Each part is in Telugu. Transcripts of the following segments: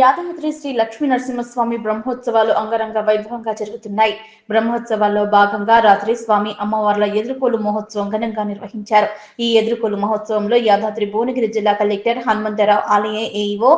యాదాద్రి శ్రీ లక్ష్మీ నరసింహస్వామి బ్రహ్మోత్సవాలు అంగరంగ వైభవంగా జరుగుతున్నాయి. బ్రహ్మోత్సవాల్లో భాగంగా రాత్రి స్వామి అమ్మవార్ల ఎదుర్కోలు మహోత్సవం ఘనంగా నిర్వహించారు. ఈ ఎదుర్కోలు మహోత్సవంలో యాదాద్రి భువనగిరి జిల్లా కలెక్టర్ హనుమంతరావు ఆలయ ఏఈఓ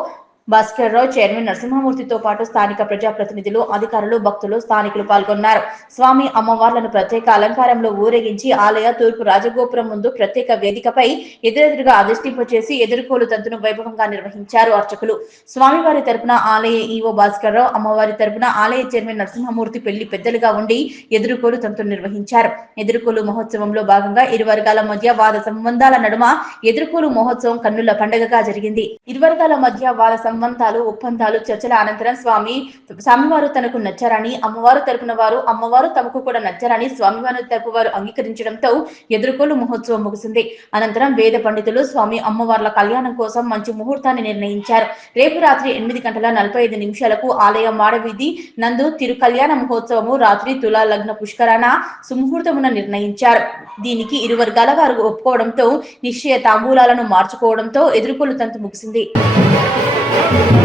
భాస్కర్రావు చైర్మన్ నరసింహమూర్తితో పాటు స్థానిక ప్రజాప్రతినిధులు అధికారులు భక్తులు స్థానికులు పాల్గొన్నారు. స్వామి అమ్మవార్లను ప్రత్యేక అలంకారంలో ఊరేగించి ఆలయ తూర్పు రాజగోపురం ముందు ప్రత్యేక వేదికపై ఎదురెదురుగా అధిష్టింపచేసి ఎదుర్కోలు తంతును వైభవంగా నిర్వహించారు అర్చకులు. స్వామివారి తరపున ఆలయ ఈవో భాస్కర్రావు అమ్మవారి తరపున ఆలయ చైర్మన్ నరసింహమూర్తి పెళ్ళి పెద్దలుగా ఉండి ఎదుర్కోలు తంతును నిర్వహించారు. ఎదుర్కోలు మహోత్సవంలో భాగంగా ఇరు వర్గాల మధ్య వాద సంబంధాల నడుమ ఎదుర్కోలు మహోత్సవం కన్నుల పండగగా జరిగింది. ఇరు వర్గాల మధ్య వాద సంబంధాలు ఒప్పందాలు చర్చల అనంతరం స్వామి స్వామివారు తనకు నచ్చారని అమ్మవారు తరపున వారు అమ్మవారు తమకు కూడా నచ్చారని స్వామివారి తరపు వారు అంగీకరించడంతో ఎదుర్కోలు మహోత్సవం ముగిసింది. అనంతరం వేద పండితులు స్వామి అమ్మవార్ల కళ్యాణం కోసం మంచి ముహూర్తాన్ని నిర్ణయించారు. రేపు రాత్రి ఎనిమిది గంటల నలభై ఐదు నిమిషాలకు ఆలయ మాడవీధి నందు తిరు కళ్యాణ మహోత్సవము రాత్రి తులా లగ్న పుష్కరాన సుముహూర్తమున నిర్ణయించారు. దీనికి ఇరు వర్గాల వారు ఒప్పుకోవడంతో నిశ్చయ తాంబూలాలను మార్చుకోవడంతో ఎదుర్కోలు తంతు ముగిసింది. Thank you.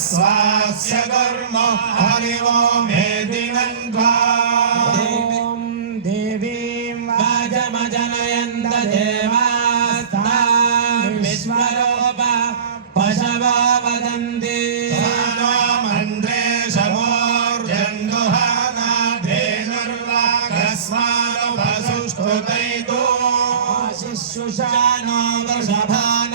विहवेदुषस्वास्य कर्म हरिवो मेदिनन्त्वा ॐ देवीं वाजमजनयन्त देवास्तां विश्वरूप पशवो वदन्ति सानो मन्द्रे शमोर्जन्नुहानाधेनुर्वाकस्मानुपसुष्टुतैतो शिशुशानो वृषभो न